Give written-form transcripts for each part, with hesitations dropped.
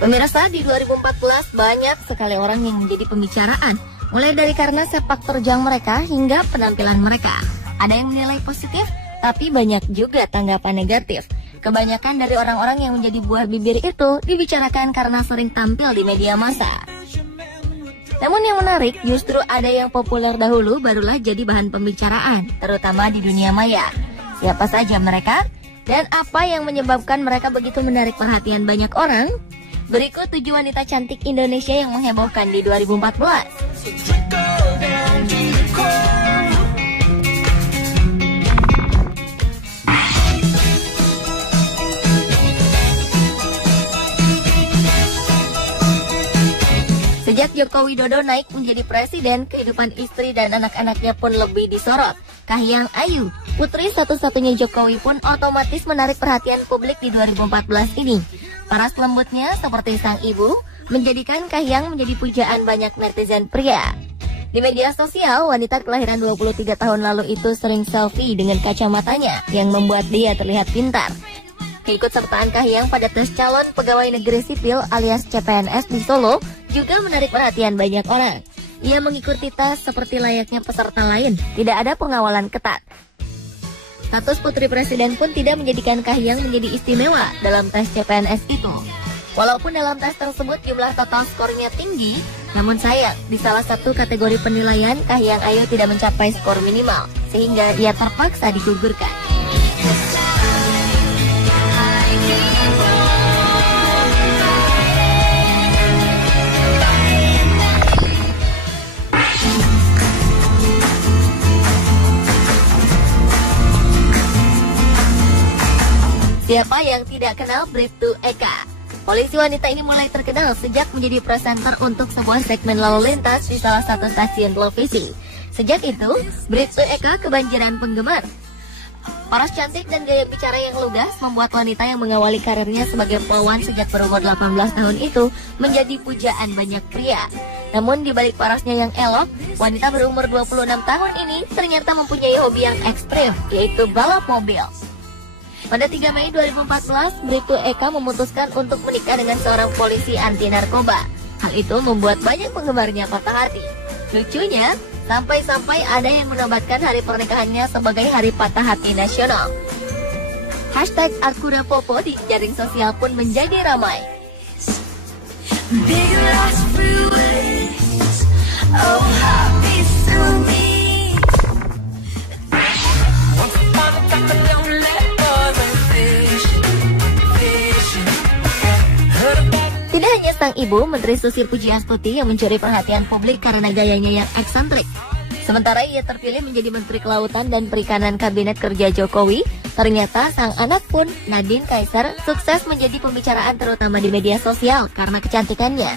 Pemirsa, di 2014 banyak sekali orang yang menjadi pembicaraan, mulai dari karena sepak terjang mereka hingga penampilan mereka. Ada yang menilai positif, tapi banyak juga tanggapan negatif. Kebanyakan dari orang-orang yang menjadi buah bibir itu dibicarakan karena sering tampil di media massa. Namun yang menarik, justru ada yang populer dahulu barulah jadi bahan pembicaraan, terutama di dunia maya. Siapa saja mereka? Dan apa yang menyebabkan mereka begitu menarik perhatian banyak orang? Berikut 7 wanita cantik Indonesia yang menghebohkan di 2014. Sejak Joko Widodo naik menjadi presiden, kehidupan istri dan anak-anaknya pun lebih disorot. Kahiyang Ayu, putri satu-satunya Jokowi pun otomatis menarik perhatian publik di 2014 ini. Paras lembutnya seperti sang ibu menjadikan Kahiyang menjadi pujaan banyak netizen pria. Di media sosial, wanita kelahiran 23 tahun lalu itu sering selfie dengan kacamatanya yang membuat dia terlihat pintar. Keikutsertaan Kahiyang pada tes calon pegawai negeri sipil alias CPNS di Solo juga menarik perhatian banyak orang. Ia mengikuti tes seperti layaknya peserta lain, tidak ada pengawalan ketat. Status putri presiden pun tidak menjadikan Kahiyang menjadi istimewa dalam tes CPNS itu. Walaupun dalam tes tersebut jumlah total skornya tinggi, namun sayang di salah satu kategori penilaian Kahiyang Ayu tidak mencapai skor minimal, sehingga dia terpaksa digugurkan. Siapa yang tidak kenal Bribtu Eka? Polisi wanita ini mulai terkenal sejak menjadi presenter untuk sebuah segmen lalu lintas di salah satu stasiun televisi. Sejak itu, Bribtu Eka kebanjiran penggemar. Paras cantik dan gaya bicara yang lugas membuat wanita yang mengawali karirnya sebagai pelawan sejak berumur 18 tahun itu menjadi pujaan banyak pria. Namun di balik parasnya yang elok, wanita berumur 26 tahun ini ternyata mempunyai hobi yang ekstrim, yaitu balap mobil. Pada 3 Mei 2014, Bribtu Eka memutuskan untuk menikah dengan seorang polisi anti narkoba. Hal itu membuat banyak penggemarnya patah hati. Lucunya, sampai-sampai ada yang menobatkan hari pernikahannya sebagai hari patah hati nasional. Hashtag #AkuDaPopo di jaring sosial pun menjadi ramai. Tidak hanya sang ibu, Menteri Susi Pujiastuti yang mencuri perhatian publik karena gayanya yang eksentrik. Sementara ia terpilih menjadi Menteri Kelautan dan Perikanan Kabinet Kerja Jokowi, ternyata sang anak pun, Nadine Kaisar, sukses menjadi pembicaraan terutama di media sosial karena kecantikannya.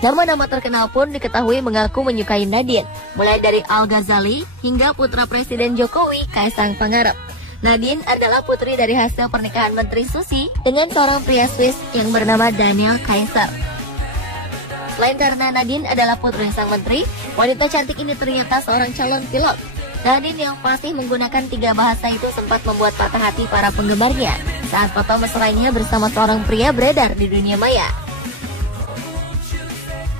Nama-nama terkenal pun diketahui mengaku menyukai Nadine, mulai dari Al Ghazali hingga putra Presiden Jokowi, Kaisang Pangarep. Nadine adalah putri dari hasil pernikahan Menteri Susi dengan seorang pria Swiss yang bernama Daniel Kaiser. Selain karena Nadine adalah putri sang menteri, wanita cantik ini ternyata seorang calon pilot. Nadine yang fasih menggunakan 3 bahasa itu sempat membuat patah hati para penggemarnya saat foto mesranya bersama seorang pria beredar di dunia maya.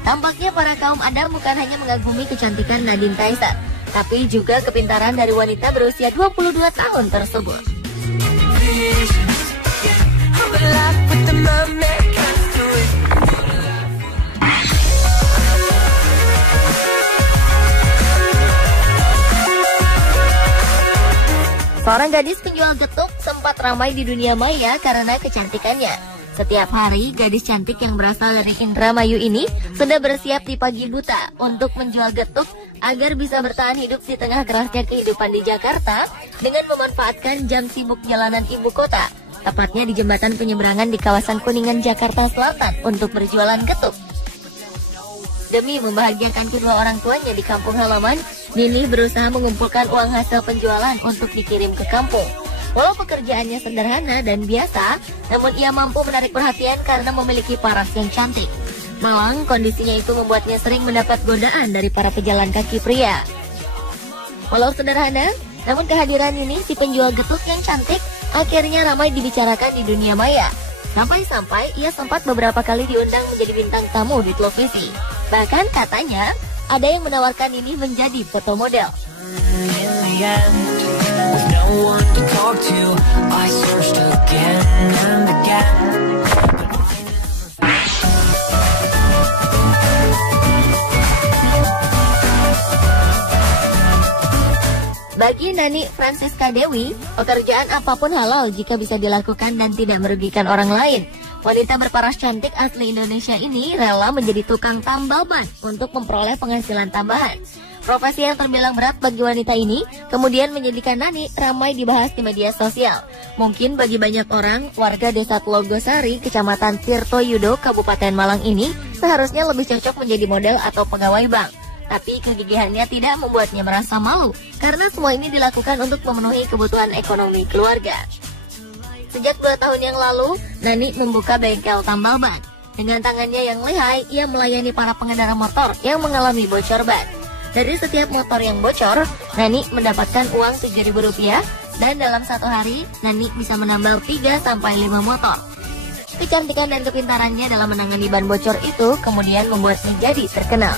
Tampaknya para kaum Adam bukan hanya mengagumi kecantikan Nadine Kaiser, tapi juga kepintaran dari wanita berusia 22 tahun tersebut. Seorang gadis penjual getuk sempat ramai di dunia maya karena kecantikannya. Setiap hari, gadis cantik yang berasal dari Indramayu ini sudah bersiap di pagi buta untuk menjual getuk agar bisa bertahan hidup di tengah kerasnya kehidupan di Jakarta dengan memanfaatkan jam sibuk jalanan ibu kota, tepatnya di jembatan penyeberangan di kawasan Kuningan, Jakarta Selatan untuk berjualan getuk. Demi membahagiakan kedua orang tuanya di kampung halaman, Nini berusaha mengumpulkan uang hasil penjualan untuk dikirim ke kampung. Walau pekerjaannya sederhana dan biasa, namun ia mampu menarik perhatian karena memiliki paras yang cantik. Malang, kondisinya itu membuatnya sering mendapat godaan dari para pejalan kaki pria. Walau sederhana, namun kehadiran ini si penjual getuk yang cantik akhirnya ramai dibicarakan di dunia maya. Sampai-sampai ia sempat beberapa kali diundang menjadi bintang tamu di televisi. Bahkan katanya ada yang menawarkan ini menjadi foto model. Bagi Nani Francisca Dewi, pekerjaan apapun halal jika bisa dilakukan dan tidak merugikan orang lain. Wanita berparas cantik asli Indonesia ini rela menjadi tukang tambal ban untuk memperoleh penghasilan tambahan. Profesi yang terbilang berat bagi wanita ini kemudian menjadikan Nani ramai dibahas di media sosial. Mungkin bagi banyak orang, warga desa Tlogosari, Kecamatan Tirtoyudo, Kabupaten Malang ini seharusnya lebih cocok menjadi model atau pegawai bank. Tapi kegigihannya tidak membuatnya merasa malu, karena semua ini dilakukan untuk memenuhi kebutuhan ekonomi keluarga. Sejak 2 tahun yang lalu, Nani membuka bengkel tambal ban. Dengan tangannya yang lihai, ia melayani para pengendara motor yang mengalami bocor ban. Dari setiap motor yang bocor, Nani mendapatkan uang Rp7.000, dan dalam satu hari, Nani bisa menambal 3-5 motor. Kecantikan dan kepintarannya dalam menangani ban bocor itu kemudian membuatnya jadi terkenal.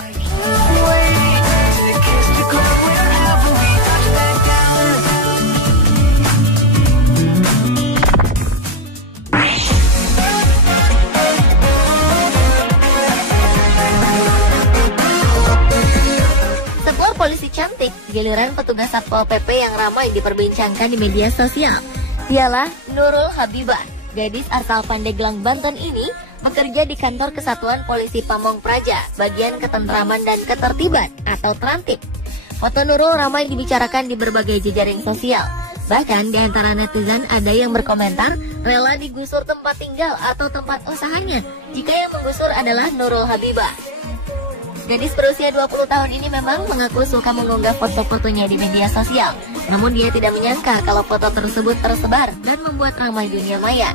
Setelah polisi cantik, giliran petugas Satpol PP yang ramai diperbincangkan di media sosial. Dialah Nurul Habibah. Gadis asal Pandeglang, Banten ini bekerja di kantor Kesatuan Polisi Pamong Praja, bagian ketentraman dan ketertiban atau Trantip. Foto Nurul ramai dibicarakan di berbagai jejaring sosial. Bahkan di antara netizen ada yang berkomentar rela digusur tempat tinggal atau tempat usahanya jika yang menggusur adalah Nurul Habibah. Gadis berusia 20 tahun ini memang mengaku suka mengunggah foto-fotonya di media sosial. Namun dia tidak menyangka kalau foto tersebut tersebar dan membuat ramai dunia maya.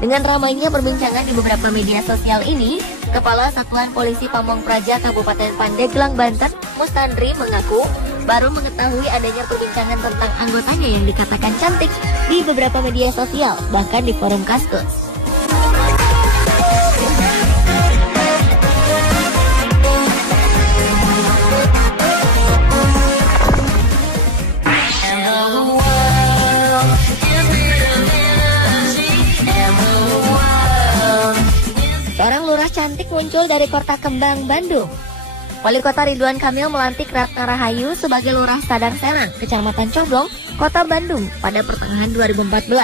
Dengan ramainya perbincangan di beberapa media sosial ini, Kepala Satuan Polisi Pamong Praja Kabupaten Pandeglang, Banten, Mustandri mengaku baru mengetahui adanya perbincangan tentang anggotanya yang dikatakan cantik di beberapa media sosial, bahkan di forum Kaskus. Seorang lurah cantik muncul dari Kota Kembang, Bandung. Wali Kota Ridwan Kamil melantik Ratna Rahayu sebagai Lurah Sadang Serang, Kecamatan Coblong, Kota Bandung pada pertengahan 2014.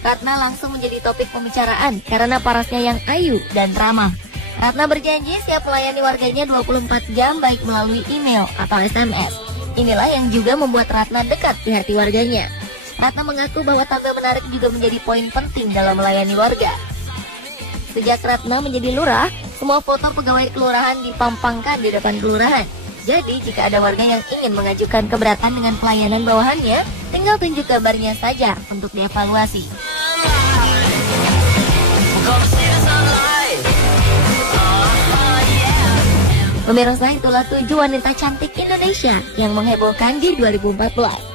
Ratna langsung menjadi topik pembicaraan karena parasnya yang ayu dan ramah. Ratna berjanji siap melayani warganya 24 jam baik melalui email atau SMS. Inilah yang juga membuat Ratna dekat di hati warganya. Ratna mengaku bahwa tampil menarik juga menjadi poin penting dalam melayani warga. Sejak Ratna menjadi lurah, semua foto pegawai kelurahan dipampangkan di depan kelurahan. Jadi jika ada warga yang ingin mengajukan keberatan dengan pelayanan bawahannya, tinggal tunjuk kabarnya saja untuk dievaluasi. Pemirsa, itulah 7 wanita cantik Indonesia yang menghebohkan di 2014.